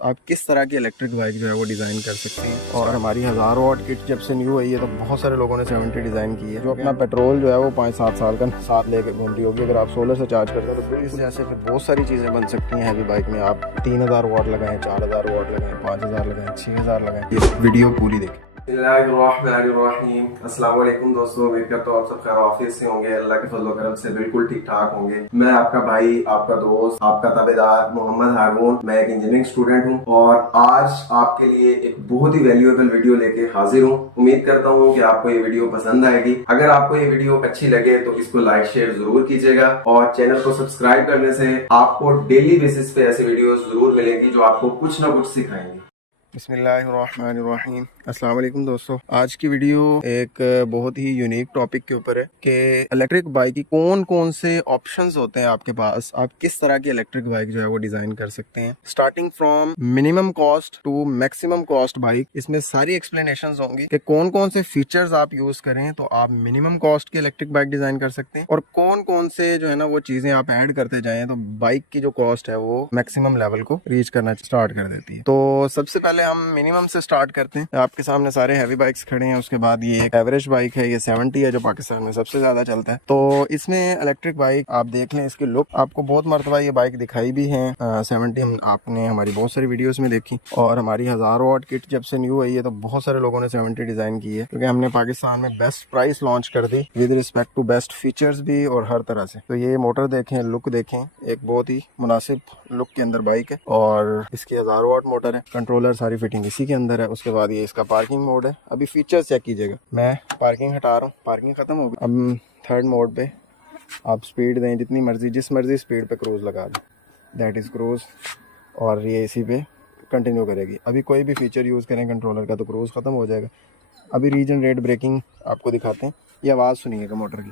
आप किस तरह की इलेक्ट्रिक बाइक जो है वो डिज़ाइन कर सकते हैं। और हमारी 1000 वाट किट जब से न्यू आई है तो बहुत सारे लोगों ने 70 डिज़ाइन की है, जो अपना पेट्रोल जो है वो 5-7 साल का साथ लेके घूम रही होगी। अगर आप सोलर से चार्ज करते हैं तो बिल्कुल ऐसे फिर बहुत सारी चीज़ें बन सकती हैं हैवी बाइक में। आप 3000 वाट लगाएं, 4000 वाट लगाएं, 5000 लगाएं, 6000 लगाएं। ये वीडियो पूरी देखें। अस्सलाम वालेकुम दोस्तों, उम्मीद करता हूँ आप सब खैर ऑफिस से होंगे, अल्लाह के फजल करम से बिल्कुल ठीक ठाक होंगे। मैं आपका भाई, आपका दोस्त, आपका ताबेदार मोहम्मद हारून। मैं एक इंजीनियरिंग स्टूडेंट हूँ और आज आपके लिए एक बहुत ही वैल्यूएबल वीडियो लेके हाजिर हूँ। उम्मीद करता हूँ कि आपको ये वीडियो पसंद आएगी। अगर आपको ये वीडियो अच्छी लगे तो इसको लाइक शेयर जरूर कीजिएगा और चैनल को सब्सक्राइब करने से आपको डेली बेसिस पे ऐसी वीडियो जरूर मिलेंगी जो आपको कुछ ना कुछ सिखाएंगी। बिस्मिल्लाहिर्रहमानिर्रहीम। अस्सलाम वालेकुम दोस्तों, आज की वीडियो एक बहुत ही यूनिक टॉपिक के ऊपर है कि इलेक्ट्रिक बाइक की कौन कौन से ऑप्शंस होते हैं आपके पास। आप किस तरह की इलेक्ट्रिक बाइक जो है वो डिजाइन कर सकते हैं, starting from minimum cost to maximum cost bike. इसमें सारी एक्सप्लेनेशंस होंगी कि कौन कौन से फीचर्स आप यूज करें तो आप मिनिमम कॉस्ट की इलेक्ट्रिक बाइक डिजाइन कर सकते हैं, और कौन कौन से जो है ना वो चीजें आप ऐड करते जाएं तो बाइक की जो कॉस्ट है वो मैक्सिमम लेवल को रीच करना स्टार्ट कर देती है। तो सबसे पहले हम मिनिमम से स्टार्ट करते हैं। आपके सामने सारे हैवी बाइक्स खड़े हैं, उसके बाद ये एक एवरेज बाइक है, ये 70 है जो पाकिस्तान में सबसे ज्यादा चलता है। तो इसमें इलेक्ट्रिक बाइक आप देख लें, इसकी लुक आपको बहुत मरतबा ये बाइक दिखाई भी है। 70 आपने हमारी बहुत सारी वीडियोस में देखी, और हमारी 1000 वाट किट जब से न्यू आई है तो बहुत सारे लोगों ने 70 डिजाइन की है, क्योंकि हमने पाकिस्तान में बेस्ट प्राइस लॉन्च कर दी with respect to best features भी और हर तरह से। तो ये मोटर देखें, लुक देखें, एक बहुत ही मुनासिब लुक के अंदर बाइक है और इसकी 1000 वाट मोटर है। कंट्रोलर सारी फिटिंग इसी के अंदर है। उसके बाद ये इसका पार्किंग मोड है। अभी फीचर्स चेक कीजिएगा, मैं पार्किंग हटा रहा हूँ, पार्किंग खत्म हो गई। अब थर्ड मोड पे आप स्पीड दें जितनी मर्जी, जिस मर्जी स्पीड पे क्रूज लगा दें, दैट इज क्रूज, और ये इसी पे कंटिन्यू करेगी। अभी कोई भी फीचर यूज़ करें कंट्रोलर का तो क्रूज खत्म हो जाएगा। अभी रीजनरेट ब्रेकिंग आपको दिखाते हैं। ये आवाज़ सुनिएगा मोटर की,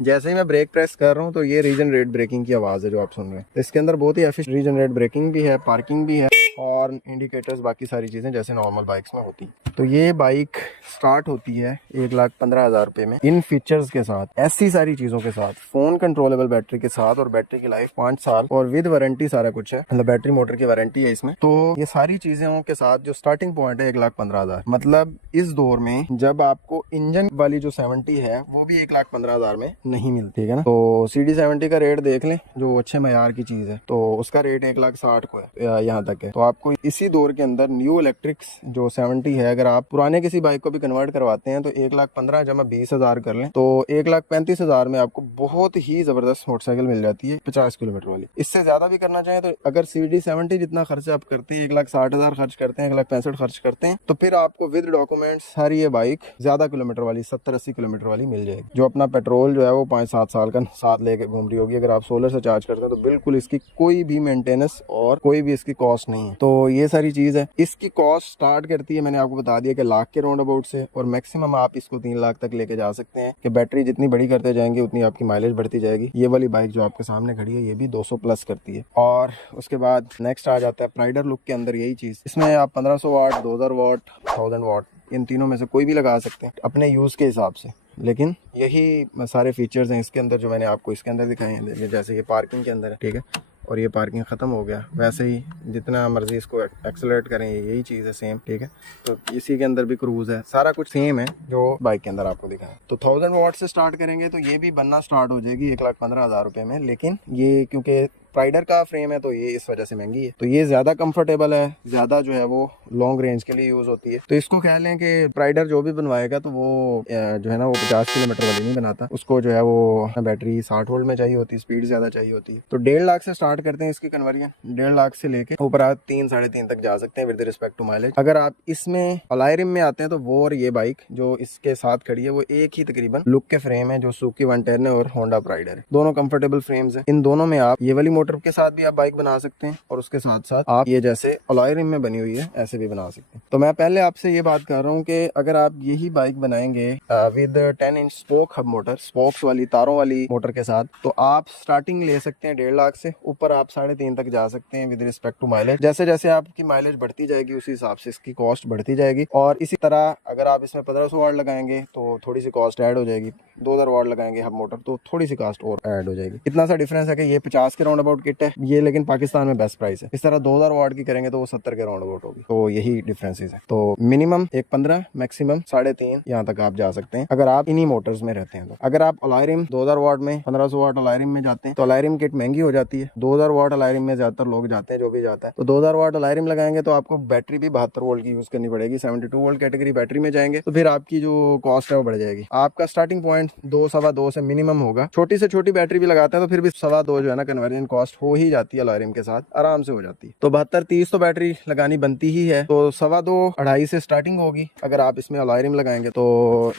जैसे ही मैं ब्रेक प्रेस कर रहा हूँ तो ये रीजनरेट ब्रेकिंग की आवाज़ है जो आप सुन रहे हैं। इसके अंदर बहुत ही एफिशिएंट रीजनरेट ब्रेकिंग भी है, पार्किंग भी है, और इंडिकेटर्स बाकी सारी चीज़ें जैसे नॉर्मल बाइक्स में होती। तो ये बाइक स्टार्ट होती है 1,15,000 रुपये में, इन फीचर्स के साथ, ऐसी सारी चीज़ों के साथ, फ़ोन कंट्रोलेबल बैटरी के साथ, और बैटरी की लाइफ 5 साल और विद वारंटी सारा कुछ है, मतलब बैटरी मोटर की वारंटी है इसमें। तो ये सारी चीज़ों के साथ जो स्टार्टिंग पॉइंट है 1,15,000, मतलब इस दौर में जब आपको इंजन वाली जो 70 है वो भी 1,15,000 में नहीं मिलती है ना। तो CD70 का रेट देख लें, जो अच्छे मयार की चीज़ है, तो उसका रेट 1,60,000 को है, यहाँ तक है। तो आपको इसी दौर के अंदर न्यू इलेक्ट्रिक्स जो 70 है, अगर आप पुराने किसी बाइक को भी कन्वर्ट करवाते हैं तो 1,15,000 जमा 20,000 कर लें तो 1,35,000 में आपको बहुत ही जबरदस्त मोटरसाइकिल मिल जाती है 50 किलोमीटर वाली। इससे ज्यादा भी करना चाहें तो अगर CD70 जितना खर्च आप करते हैं, 1,60,000 खर्च करते हैं, 1,65,000 खर्च करते हैं, तो फिर आपको विद डॉक्यूमेंट्स सारी ये बाइक ज्यादा किलोमीटर वाली 70-80 किलोमीटर वाली मिल जाएगी, जो अपना पेट्रोल जो है वो 5-7 साल का साथ लेके घूम रही होगी। अगर आप सोलर से चार्ज करते हैं तो बिल्कुल इसकी कोई भी मेंटेनेंस और कोई भी इसकी कॉस्ट नहीं है। तो ये सारी चीज है। इसकी कॉस्ट स्टार्ट करती है, मैंने आपको बता दिया कि लाख के राउंड अबाउट से, और मैक्सिमम आप इसको 3 लाख तक लेके जा सकते हैं कि बैटरी जितनी बड़ी करते जाएंगे उतनी आपकी माइलेज बढ़ती जाएगी। ये वाली बाइक जो आपके सामने खड़ी है ये भी 200 प्लस करती है। और उसके बाद नेक्स्ट आ जाता है प्राइडर लुक के अंदर यही चीज। इसमें आप 1500 वाट, 2000 वाट, 1000 वाट, इन तीनों में से कोई भी लगा सकते हैं अपने यूज के हिसाब से, लेकिन यही सारे फीचर्स हैं इसके अंदर जो मैंने आपको इसके अंदर दिखाए हैं। जैसे ये पार्किंग के अंदर है, ठीक है, और ये पार्किंग ख़त्म हो गया, वैसे ही जितना मर्जी इसको एक्सेलरेट करें यही चीज़ है सेम, ठीक है। तो इसी के अंदर भी क्रूज़ है, सारा कुछ सेम है जो बाइक के अंदर आपको दिखा है। तो 1000 वाट से स्टार्ट करेंगे तो ये भी बनना स्टार्ट हो जाएगी 1,15,000 रुपये में, लेकिन ये क्योंकि प्राइडर का फ्रेम है तो ये इस वजह से महंगी है। तो ये ज़्यादा कंफर्टेबल है, ज़्यादा जो है वो लॉन्ग रेंज के लिए यूज़ होती है। तो इसको कह लें कि प्राइडर जो भी बनवाएगा तो वो जो है ना वो 50 किलोमीटर वाली नहीं बनाता, उसको जो है वो बैटरी 60 वोल्ट में चाहिए होती है, स्पीड ज़्यादा चाहिए होती है। तो 1.5 लाख से स्टार्ट करते हैं इसकी कन्वर्जन, 1.5 लाख से लेके ऊपर आप 3-3.5 तक जा सकते हैं विद रिस्पेक्ट टू माइलेज। अगर आप इसमें अलाय रिम में आते हैं तो वो और ये बाइक जो इसके साथ खड़ी है वो एक ही तकरीबन लुक के फ्रेम है, जो सुजुकी 110 है और होंडा प्राइडर है, दोनों कंफर्टेबल फ्रेम्स हैं। इन दोनों में आप ये वाली मोटर के साथ भी आप बाइक बना सकते हैं, और उसके साथ साथ आप ये जैसे अलॉय रिम में बनी हुई है ऐसे भी बना सकते हैं। तो मैं पहले आपसे ये बात कर रहा हूँ कि अगर आप यही बाइक बनाएंगे with 10 inch spoke hub motor, spokes वाली तारों वाली मोटर के साथ, तो आप स्टार्टिंग ले सकते हैं 1.5 लाख से, ऊपर आप 3.5 तक जा सकते हैं विद रिस्पेक्ट टू माइलेज। जैसे जैसे आपकी माइलेज बढ़ती जाएगी उसी हिसाब से इसकी कॉस्ट बढ़ती जाएगी। और इसी तरह अगर आप इसमें 1500 वाट लगाएंगे तो थोड़ी सी कॉस्ट ऐड हो जाएगी, 2000 वाट लगाएंगे हब मोटर तो थोड़ी सी कॉस्ट और ऐड हो जाएगी। इतना सा डिफरेंस है कि ये 50 के राउंड अबाउट अबाउट किट है ये, लेकिन पाकिस्तान में बेस्ट प्राइस है। इस तरह 2000 वाट की करेंगे तो वो 70 के राउंड अबाउट होगी। तो यही डिफरेंसेस है। तो मिनिमम 1.15 मैक्सिमम 3.5 यहाँ तक आप जा सकते हैं अगर आप इन्हीं मोटर्स में रहते हैं। तो अगर आप अलायरिम 2000 वाट में 1500 वाट अलायरिम में जाते हैं तो अलायरिम किट महंगी हो जाती है। 2000 वाट अलायरिम में ज्यादातर लोग जाते हैं, जो भी जाता है। तो 2000 वाट अलायरिम लगाएंगे तो आपको बैटरी भी 72 वोल्ट की यूज करनी पड़ेगी। 72 वोल्ट कैटेगरी बैटरी में जाएंगे तो फिर आपकी जो कॉस्ट है वो बढ़ जाएगी। आपका स्टार्टिंग पॉइंट 2 सवा 2 से मिनिमम होगा। छोटी से छोटी बैटरी भी लगाते हैं तो फिर भी 2.25 जो है ना कन्वर्जन कॉस्ट हो ही जाती है, अलायरिम के साथ आराम से हो जाती है। तो 72-30 तो बैटरी लगानी बनती ही है। तो 2.25 2.5 से स्टार्टिंग होगी। अगर आप इसमें अलायरिम लगाएंगे तो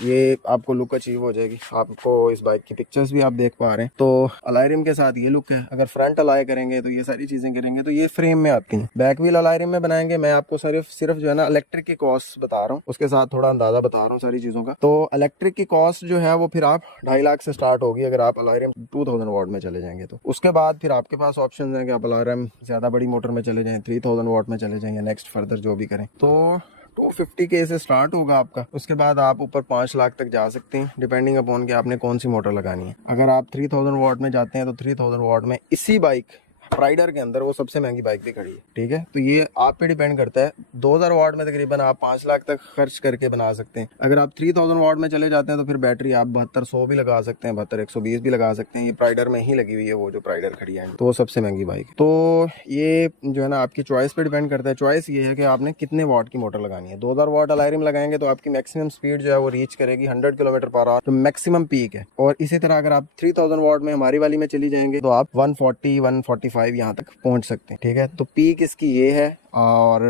ये आपको लुक अचीव हो जाएगी। आपको इस बाइक की पिक्चर्स भी आप देख पा रहे हैं। तो अलायरिम के साथ ये लुक है। अगर फ्रंट अलाय करेंगे तो ये सारी चीजें करेंगे तो ये फ्रेम में आती हैं। बैक व्हील अलायरिम में बनाएंगे। मैं आपको सिर्फ जो है ना इलेक्ट्रिक की कॉस्ट बता रहा हूँ, उसके साथ थोड़ा अंदाजा बता रहा हूँ सारी चीजों का। तो इलेक्ट्रिक की कॉस्ट जो है वो फिर आप 2.5 लाख से स्टार्ट होगी अगर आप अलायरिम 2000 वाट में चले जाएंगे तो। उसके बाद फिर आपके पास ऑप्शन है कि आप अलायरिम ज्यादा बड़ी मोटर में चले जाएं, 3000 वाट में चले जाएं या नेक्स्ट फर्दर जो भी करें। तो 250K से स्टार्ट होगा आपका। उसके बाद आप ऊपर 5 लाख तक जा सकते हैं, डिपेंडिंग अपॉन कि आपने कौन सी मोटर लगानी है। अगर आप 3000 वाट में जाते हैं तो 3000 वाट में इसी बाइक प्राइडर के अंदर वो सबसे महंगी बाइक भी खड़ी है। ठीक है, तो ये आप पे डिपेंड करता है। 2000 वाट में तकरीबन आप 5 लाख तक खर्च करके बना सकते हैं। अगर आप 3000 वाट में चले जाते हैं तो फिर बैटरी आप 7200 भी लगा सकते हैं, 72-120 भी लगा सकते हैं। ये प्राइडर में ही लगी हुई है, वो जो प्राइडर खड़ी है तो वो सबसे महंगी बाइक है। तो ये जो है ना आपकी चॉइस पे डिपेंड करता है। चॉइस ये है कि आपने कितने वाट की मोटर लगानी है। 2000 वाट अलायरिम लगाएंगे तो आपकी मैक्सिमम स्पीड जो है वो रीच करेगी 100 किलोमीटर पर आवर, जो मैक्सिमम पीक है। और इसी तरह अगर आप 3000 वाट में हमारी वाली में चली जाएंगे तो आप 140-145 यहाँ तक पहुंच सकते हैं। ठीक है, तो पीक इसकी ये है और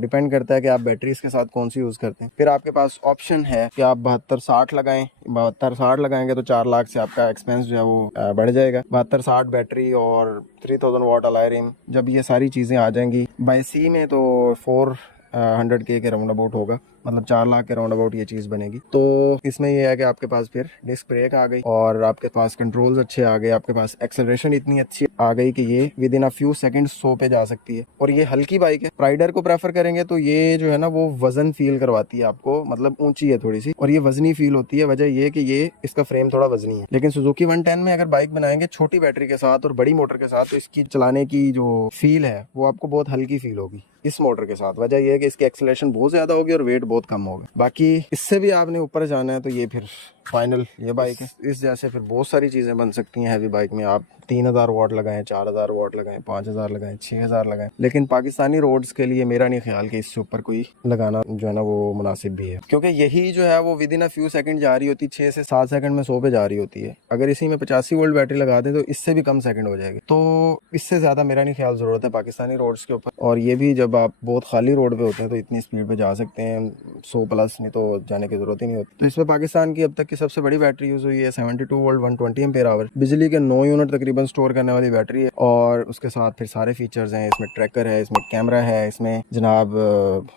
डिपेंड करता है कि आप बैटरी इसके साथ कौन सी यूज करते हैं। फिर आपके पास ऑप्शन है कि आप 72-60 लगाएं। 72-60 लगाएंगे तो 4 लाख से आपका एक्सपेंस जो है वो बढ़ जाएगा। 72-60 बैटरी और 3000 वाट अलायरिम, जब ये सारी चीजें आ जाएंगी बाय सी में तो 400K के राउंड अबाउट होगा, मतलब 4 लाख के राउंड अबाउट ये चीज बनेगी। तो इसमें ये है कि आपके पास फिर डिस्क ब्रेक आ गई और आपके पास कंट्रोल्स अच्छे आ गए, आपके पास एक्सेलरेशन इतनी अच्छी आ गई कि ये with in a few seconds 100 पे जा सकती है। और ये हल्की बाइक है। प्राइडर को प्रेफर करेंगे तो ये जो है ना वो वजन फील करवाती है आपको, मतलब ऊंची है थोड़ी सी और ये वजनी फील होती है। वजह ये कि ये इसका फ्रेम थोड़ा वजनी है। लेकिन सुजुकी 110 में अगर बाइक बनाएंगे छोटी बैटरी के साथ और बड़ी मोटर के साथ तो इसकी चलाने की जो फील है वो आपको बहुत हल्की फील होगी इस मोटर के साथ। वजह यह है कि इसकी एक्सेलरेशन बहुत ज्यादा होगी और वेट बहुत कम होगा। बाकी इससे भी आपने ऊपर जाना है तो ये फिर फाइनल ये बाइक है। इस जैसे फिर बहुत सारी चीजें बन सकती हैं हैवी बाइक में। आप 3000 वाट लगाएं, 4000 वाट लगाएं, 5000 लगाएं, 6000 लगाएं। लेकिन पाकिस्तानी रोड्स के लिए मेरा नहीं ख्याल कि इससे ऊपर कोई लगाना जो है ना वो मुनासिब भी है, क्योंकि यही जो है वो with in a few second जा रही होती है। 6 से 7 सेकंड में 100 पे जा रही होती है। अगर इसी में 85 वोल्ट बैटरी लगा दें तो इससे भी कम सेकंड हो जाएगी। तो इससे ज्यादा मेरा नहीं ख्याल जरूरत है पाकिस्तानी रोड्स के ऊपर। और ये भी जब आप बहुत खाली रोड पे होते हैं तो इतनी स्पीड पे जा सकते हैं 100 प्लस, नहीं तो जाने की जरूरत ही नहीं होती। तो इसमें पाकिस्तान की अब तक की सबसे बड़ी बैटरी यूज हुई है 72 वोल्ट 120 एम्पीयर आवर, बिजली के 9 यूनिट तकरीबन स्टोर करने वाली बैटरी है। और उसके साथ फिर सारे फीचर्स हैं। इसमें ट्रैकर है, इसमें कैमरा है, इसमें जनाब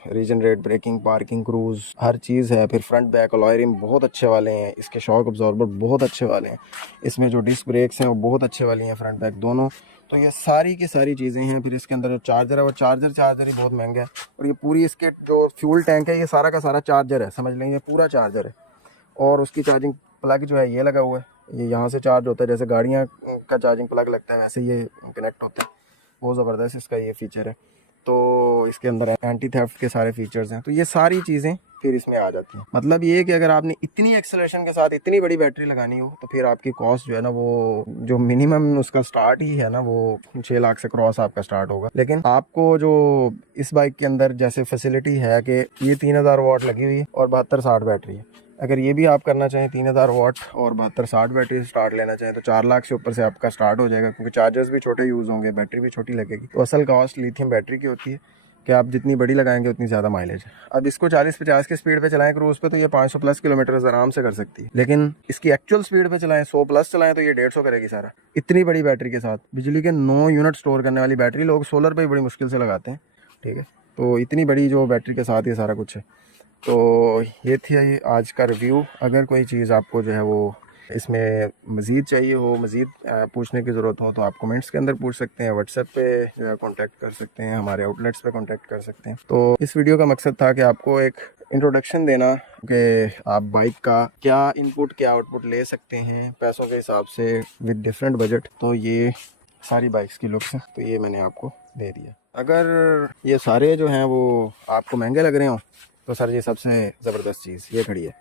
रीजनरेट ब्रेकिंग, पार्किंग, क्रूज, हर चीज़ है। फिर फ्रंट बैक अलायरिम बहुत अच्छे वाले हैं, इसके शॉक अब्जॉर्बर बहुत अच्छे वाले हैं, इसमें जो डिस्क ब्रेक्स हैं वो बहुत अच्छे वाली हैं, फ्रंट बैक दोनों। तो ये सारी की सारी चीज़ें हैं। फिर इसके अंदर जो चार्जर है वो चार्जर ही बहुत महंगा है। और ये पूरी इसके जो फ्यूल टैंक है ये सारा का सारा चार्जर है, समझ लेंगे पूरा चार्जर है। और उसकी चार्जिंग प्लग जो है ये लगा हुआ है, ये यहाँ से चार्ज होता है, जैसे गाड़ियाँ का चार्जिंग प्लग लगता है वैसे ये कनेक्ट होता है। बहुत ज़बरदस्त इसका ये फीचर है। तो इसके अंदर एंटी थेफ्ट के सारे फीचर्स हैं। तो ये सारी चीज़ें फिर इसमें आ जाती हैं। मतलब ये कि अगर आपने इतनी एक्सेलरेशन के साथ इतनी बड़ी बैटरी लगानी हो तो फिर आपकी कॉस्ट जो है ना वो जो मिनिमम उसका स्टार्ट ही है ना वो 6 लाख से क्रॉस आपका स्टार्ट होगा। लेकिन आपको जो इस बाइक के अंदर जैसे फैसिलिटी है कि ये 3000 वाट लगी हुई है और 72-60 बैटरी है। अगर ये भी आप करना चाहें 3000 वाट और 72-60 बैटरी स्टार्ट लेना चाहें तो 4 लाख से ऊपर से आपका स्टार्ट हो जाएगा, क्योंकि चार्जर्स भी छोटे यूज़ होंगे, बैटरी भी छोटी लगेगी। तो असल कॉस्ट लिथियम बैटरी की होती है कि आप जितनी बड़ी लगाएंगे उतनी ज़्यादा माइलेज है। अब इसको 40-50 की स्पीड पे चलाएं क्रूज पे तो ये 500 प्लस किलोमीटर आराम से कर सकती है। लेकिन इसकी एक्चुअल स्पीड पे चलाएं 100 प्लस चलाएं तो ये 150 करेगी सारा, इतनी बड़ी बैटरी के साथ। बिजली के 9 यूनिट स्टोर करने वाली बैटरी लोग सोलर पे बड़ी मुश्किल से लगाते हैं। ठीक है, तो इतनी बड़ी जो बैटरी के साथ ये सारा कुछ है। तो ये थी आज का रिव्यू। अगर कोई चीज़ आपको जो है वो इसमें मज़ीद चाहिए हो, मज़ीद पूछने की ज़रूरत हो तो आप कमेंट्स के अंदर पूछ सकते हैं, व्हाट्सएप पे जो है कॉन्टैक्ट कर सकते हैं, हमारे आउटलेट्स पे कॉन्टैक्ट कर सकते हैं। तो इस वीडियो का मकसद था कि आपको एक इंट्रोडक्शन देना कि आप बाइक का क्या इनपुट क्या आउटपुट ले सकते हैं पैसों के हिसाब से विद डिफरेंट बजट। तो ये सारी बाइक्स की लुक्स हैं, तो ये मैंने आपको दे दिया। अगर ये सारे जो हैं वो आपको महंगे लग रहे हो तो सर ये सबसे ज़बरदस्त चीज़ ये खड़ी है।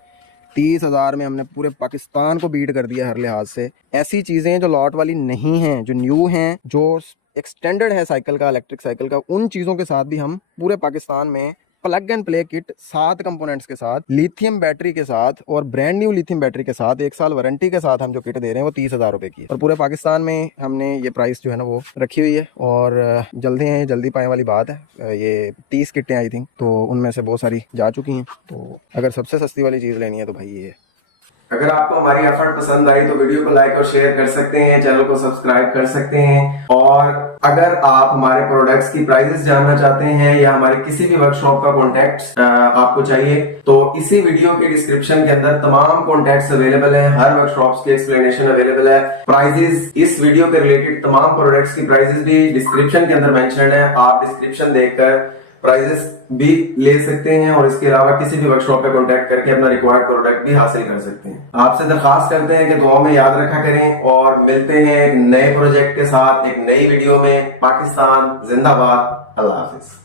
30,000 में हमने पूरे पाकिस्तान को बीट कर दिया हर लिहाज से। ऐसी चीज़ें जो लॉट वाली नहीं हैं, जो न्यू हैं, जो एक्सटेंडेड है साइकिल का, इलेक्ट्रिक साइकिल का, उन चीज़ों के साथ भी हम पूरे पाकिस्तान में plug and play kit 7 components के साथ, लिथियम बैटरी के साथ और ब्रांड न्यू लिथियम बैटरी के साथ 1 साल वारंटी के साथ हम जो किट दे रहे हैं वो 30,000 रुपए की है। और पूरे पाकिस्तान में हमने ये प्राइस जो है ना वो रखी हुई है। और जल्दी पाए वाली बात है, ये 30 किटें आई थिंक, तो उनमें से बहुत सारी जा चुकी हैं। तो अगर सबसे सस्ती वाली चीज़ लेनी है तो भाई ये है। अगर आपको हमारी एफर्ट पसंद आई तो वीडियो को लाइक और शेयर कर सकते हैं, चैनल को सब्सक्राइब कर सकते हैं। और अगर आप हमारे प्रोडक्ट्स की प्राइसेस जानना चाहते हैं या हमारे किसी भी वर्कशॉप का कॉन्टैक्ट आपको चाहिए तो इसी वीडियो के डिस्क्रिप्शन के अंदर तमाम कॉन्टैक्ट्स अवेलेबल हैं, हर वर्कशॉप्स की एक्सप्लेनेशन अवेलेबल है। प्राइजेस, इस वीडियो के रिलेटेड तमाम प्रोडक्ट्स की प्राइजेस भी डिस्क्रिप्शन के अंदर मेंशन है। आप डिस्क्रिप्शन देखकर प्राइजेस भी ले सकते हैं और इसके अलावा किसी भी वर्कशॉप पे कांटेक्ट करके अपना रिक्वायर्ड प्रोडक्ट भी हासिल कर सकते हैं। आपसे दरखास्त करते हैं कि दुआओं में याद रखा करें और मिलते हैं एक नए प्रोजेक्ट के साथ एक नई वीडियो में। पाकिस्तान जिंदाबाद। अल्लाह हाफिज।